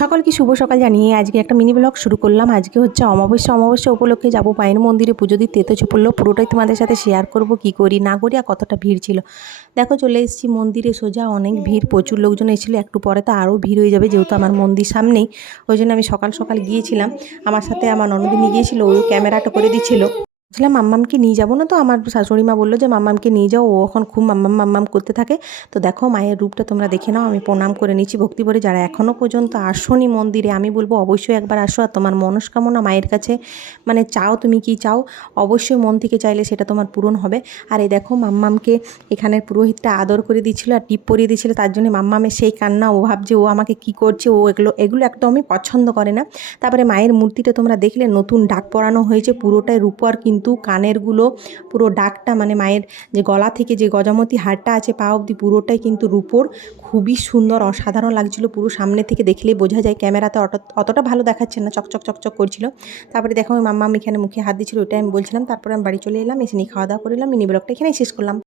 সকলকে শুভ সকাল জানিয়ে আজকে একটা মিনি ব্লগ শুরু করলাম। আজকে হচ্ছে অমাবস্যা। অমাবস্যা উপলক্ষে যাব মায়ের মন্দিরে পুজো দিতে। তো পড়ল পুরোটাই তোমাদের সাথে শেয়ার করব, কি করি, না করি, আর কতটা ভিড় ছিল। দেখো, চলে এসেছি মন্দিরে সোজা। অনেক ভিড়, প্রচুর লোকজন এসেছিল। একটু পরে তো আরও ভিড় হয়ে যাবে, যেহেতু আমার মন্দির সামনেই। ওই জন্য আমি সকাল সকাল গিয়েছিলাম। আমার সাথে আমার ননদিনী গিয়েছিল, ও ক্যামেরাটা করে দিচ্ছিল। বলছিলাম, মাম্মামকে নিয়ে যাব না তো? আমার শাশুড়ি মা বলল যে, মাম্মামকে নিয়ে যাও, ও এখন খুব মাম্মাম মাম্মাম করতে থাকে। তো দেখো, মায়ের রূপটা তোমরা দেখে নাও, আমি প্রণাম করে নিচ্ছি ভক্তি করে যারা এখনও পর্যন্ত আসোনি মন্দিরে, আমি বলব অবশ্যই একবার আসো, আর তোমার মনস্কামনা মায়ের কাছে মানে চাও তুমি কি চাও, অবশ্যই মন থেকে চাইলে সেটা তোমার পূরণ হবে। আর এই দেখো, মাম্মামকে এখানের পুরোহিতটা আদর করে দিচ্ছিল আর টিপ পরিয়ে দিচ্ছিল, তার জন্য মাম্মামের সেই কান্না, ও ভাবছে ও আমাকে কি করছে, ও এগুলো এগুলো একদমই পছন্দ করে না। তারপরে মায়ের মূর্তিটা তোমরা দেখলে, নতুন ডাক পরানো হয়েছে, পুরোটাই রূপর কিন্তু কানেরগুলো পুরো ডাকটা মানে মায়ের যে গলা থেকে যে গজামতি হারটা আছে পা অবধি পুরোটাই কিন্তু রূপোর। খুবই সুন্দর, অসাধারণ লাগছিল পুরো সামনে থেকে দেখলেই বোঝা যায় ক্যামেরাতে অত অতটা ভালো দেখাচ্ছে না, চকচক চকচক করছিল। তারপরে দেখো মাম্মা এখানে মুখে হাত দিচ্ছিল, ওইটাই আমি বলছিলাম। তারপরে আমি বাড়ি চলে এলাম, এসে নিয়ে খাওয়া দাওয়া করলাম মিনি ব্লগটা এখানেই শেষ করলাম।